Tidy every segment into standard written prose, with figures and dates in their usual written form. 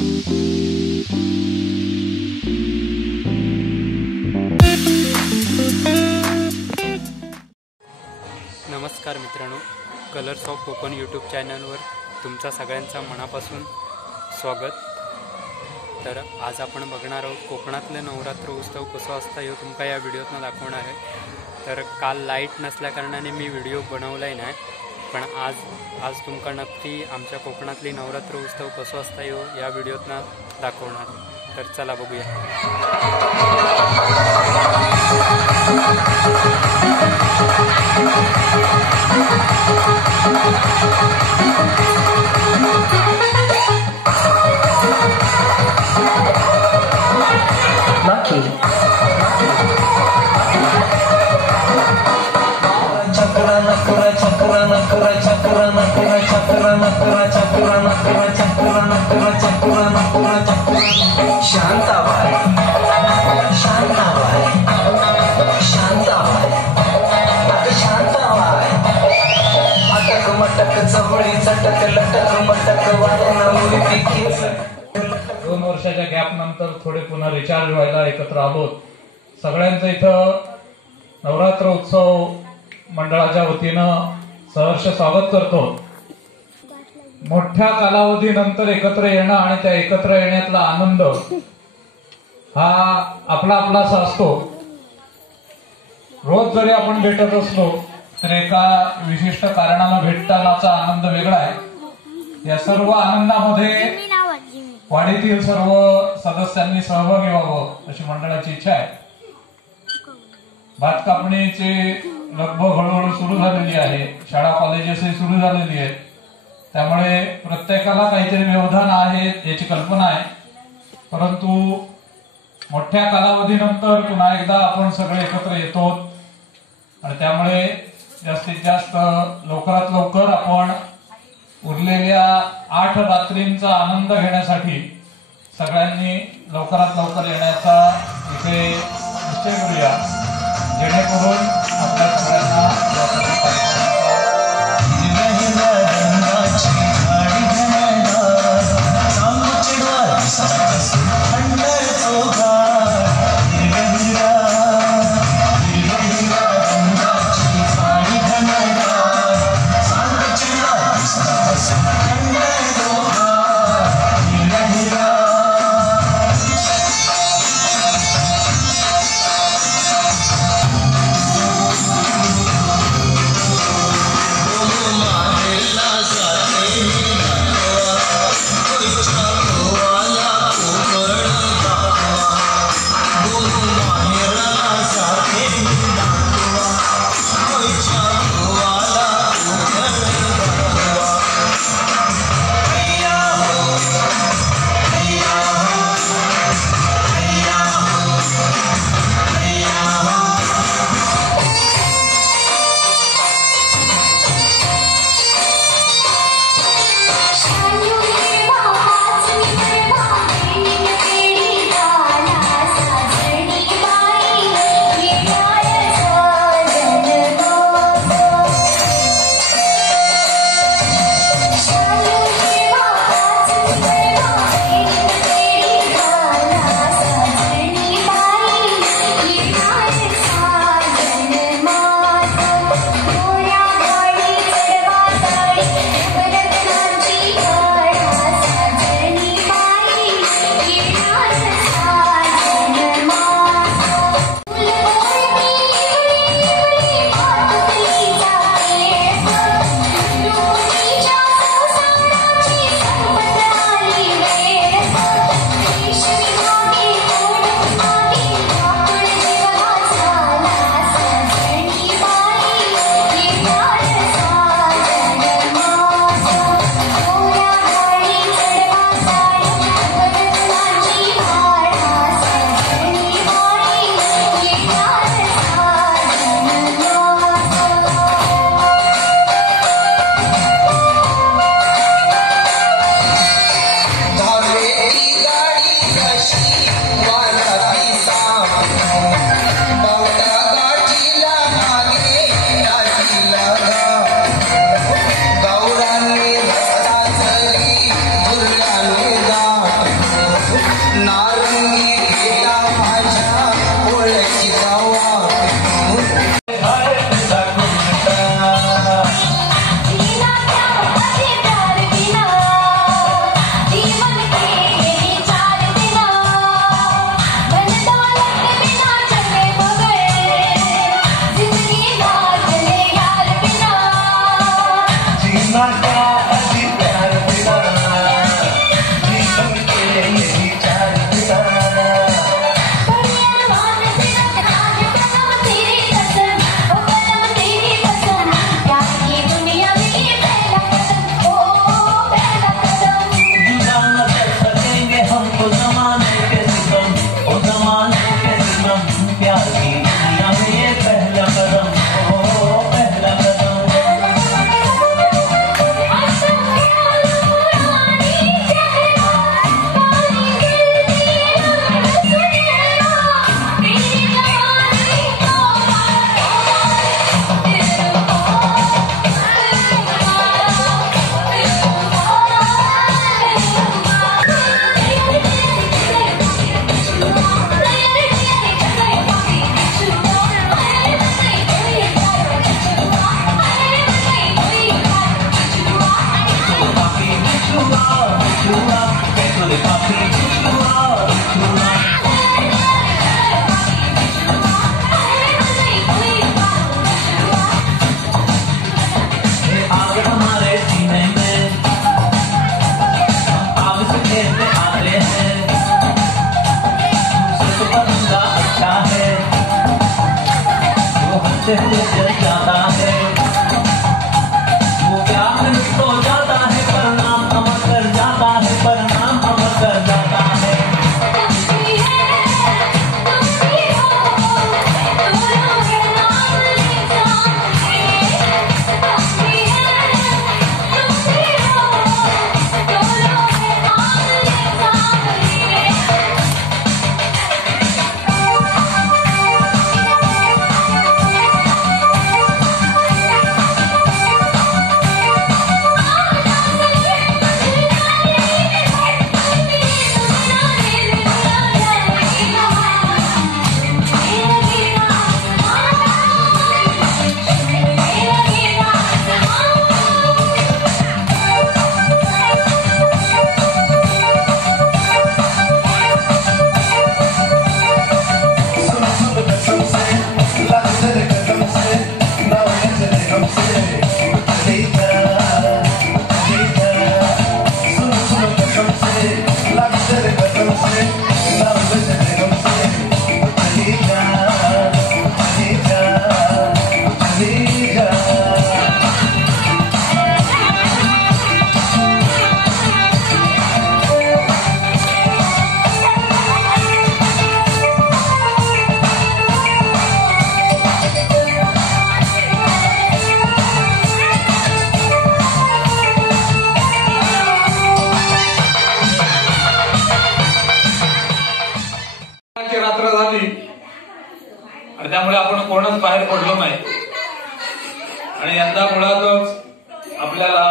नमस्कार मित्रांनो, colours of Konkan YouTube चॅनलवर तुमचा सगळ्यांचा मनापासून स्वागत. तर आज आपण बघणार आहोत कोकणातले नवरात्र उत्सव कसं असतं हे तुमका या व्हिडिओतनं दाखवणार आहे. तर काल लाईट नसल्या कारणाने मी व्हिडिओ बनवलाय नाही, पण आज तुमका नक्की आमच्या कोकणातली नवरात्र उत्सव कसं असतं हे या व्हिडिओतनं दाखवणार. तर चला बघूया. दोन वर्षाच्या गॅप नंतर थोडे पुन्हा रिचार्ज व्हायला एकत्र आलो. सगळ्यांचं इथं नवरात्र उत्सव मंडळाच्या वतीनं सहर्ष स्वागत करतो. मोठ्या कालावधीनंतर एकत्र येणं आणि त्या एकत्र येण्यातला आनंद हा आपला आपलाच असतो. रोज जरी आपण भेटत असलो तर एका विशिष्ट कारणाला भेटतानाचा आनंद वेगळा आहे. या सर्व आनंदामध्ये वाडीतील सर्व सदस्यांनी सहभागी व्हावं अशी मंडळाची इच्छा आहे. भात कापणीची लगबग हळूहळू सुरू झालेली आहे. शाळा कॉलेजेसही सुरू झालेली आहेत. त्यामुळे प्रत्येकाला काहीतरी व्यवधान आहे याची कल्पना आहे. परंतु मोठ्या कालावधीनंतर पुन्हा एकदा आपण सगळे एकत्र येतो आणि त्यामुळे जास्तीत जास्त लवकरात लवकर आपण उरलेल्या 8 रात्रींचा आनंद घेण्यासाठी सगळ्यांनी लवकरात लवकर येण्याचा इथे निश्चय करूया, जेणेकरून आपल्या सगळ्यांना जाता है वो प्यार में तो जाता है, परिणाम अमर कर जाता है, परिणाम अमर कर जाता है। रात्र झाली आणि त्यामुळे आपण कोणच बाहेर पडलो नाही आणि यंदा मुळातच आपल्याला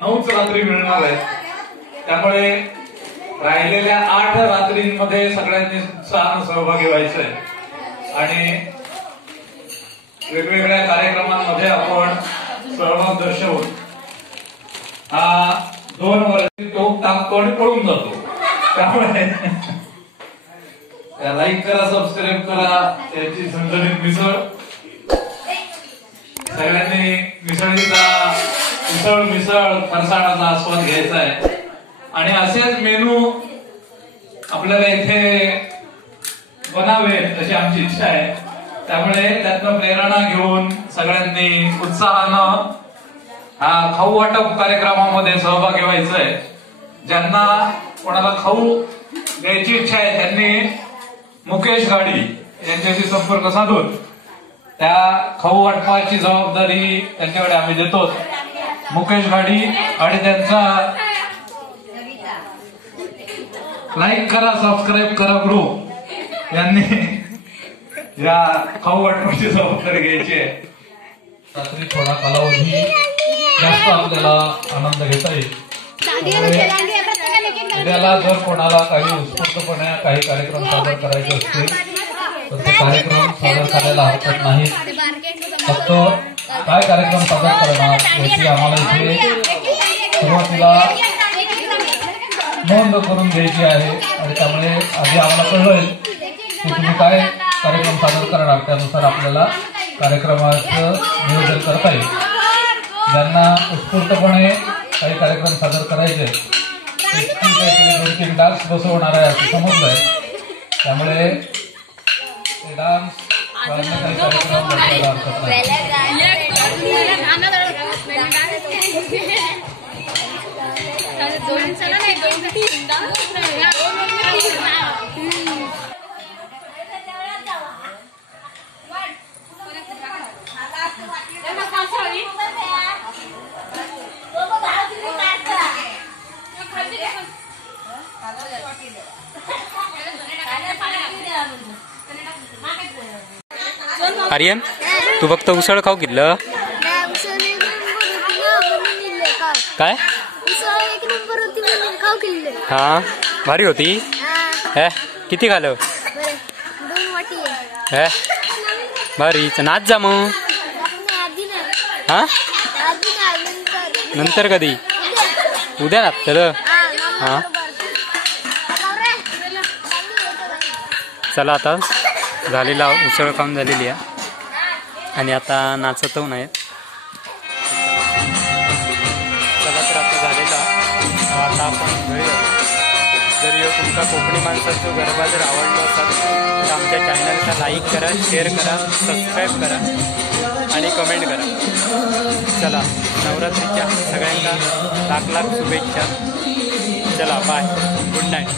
9च रात्री मिळणार आहे. त्यामुळे राहिलेल्या 8 रात्रींमध्ये सगळ्यांनी उत्साहानं सहभागी व्हायचंय आणि वेगवेगळ्या कार्यक्रमांमध्ये आपण सहभाग दर्शवून हा 2 वर्ष टोक टाकतो आणि पळून जातो. त्यामुळे लाईक करा, सबस्क्राईब करा. त्याची झणझणीत मिसळ सगळ्यांनी मिसळ फरसाणाचा आस्वाद घ्यायचा आहे आणि असेच मेनू आपल्याला इथे बनावे अशी आमची इच्छा आहे. त्यामुळे त्यातनं प्रेरणा घेऊन सगळ्यांनी उत्साहानं हा खाऊ वाटप कार्यक्रमामध्ये सहभागी व्हायचंय. ज्यांना कोणाला खाऊ द्यायची इच्छा आहे त्यांनी मुकेश गाडी यांच्याशी संपर्क साधून त्या खाऊ वाटपाची जबाबदारी त्यांच्याकडे आम्ही देतो. मुकेश गाडी आणि त्यांचा लाईक करा, सबस्क्राईब करा ग्रुप यांनी या खाऊ वाटपाची जबाबदारी घ्यायची आहे. रात्री थोडा कालावधी जास्त आपल्याला आनंद घेता येईल. उद्याला जर कोणाला काही उत्स्फूर्तपणे काही कार्यक्रम सादर करायचे असतील तर ते कार्यक्रम सादर करायला हरकत नाही. फक्त काय कार्यक्रम सादर करणार याची आम्हाला इथे सुरुवातीला नोंद करून घ्यायची आहे आणि त्यामुळे आधी आम्हाला कळलं की तुम्ही काय कार्यक्रम सादर करणार, त्यानुसार आपल्याला कार्यक्रमाचं नियोजन करता येईल. ज्यांना उत्स्फूर्तपणे काही कार्यक्रम सादर करायचे काहीतरी 2-3 डान्स बसवणार आहे असं समजलंय. त्यामुळे डान्स काही कार्यक्रम बसवायला हरकत नाही. आर्यन, तू फक्त उसळ खाऊ घेतलं काय? हा, भारी होती. किती खाल्लं? भारी. नाच जा मग. हा, नंतर कधी? उद्या नाचलं. हा, चला आता झालेला उसळ खाऊन झालेली आहे आणि आता नाचत नाही. चला तर आता झालेला आता आपण घरी जाऊ. जर तुमचा कोकणी माणसाचा गरबा जर आवडला असेल तर आमच्या चॅनलला लाईक करा, शेअर करा, सबस्क्राईब करा आणि कमेंट करा. चला नवरात्रीच्या सगळ्यांना लाख लाख शुभेच्छा. चला बाय, गुड नाईट.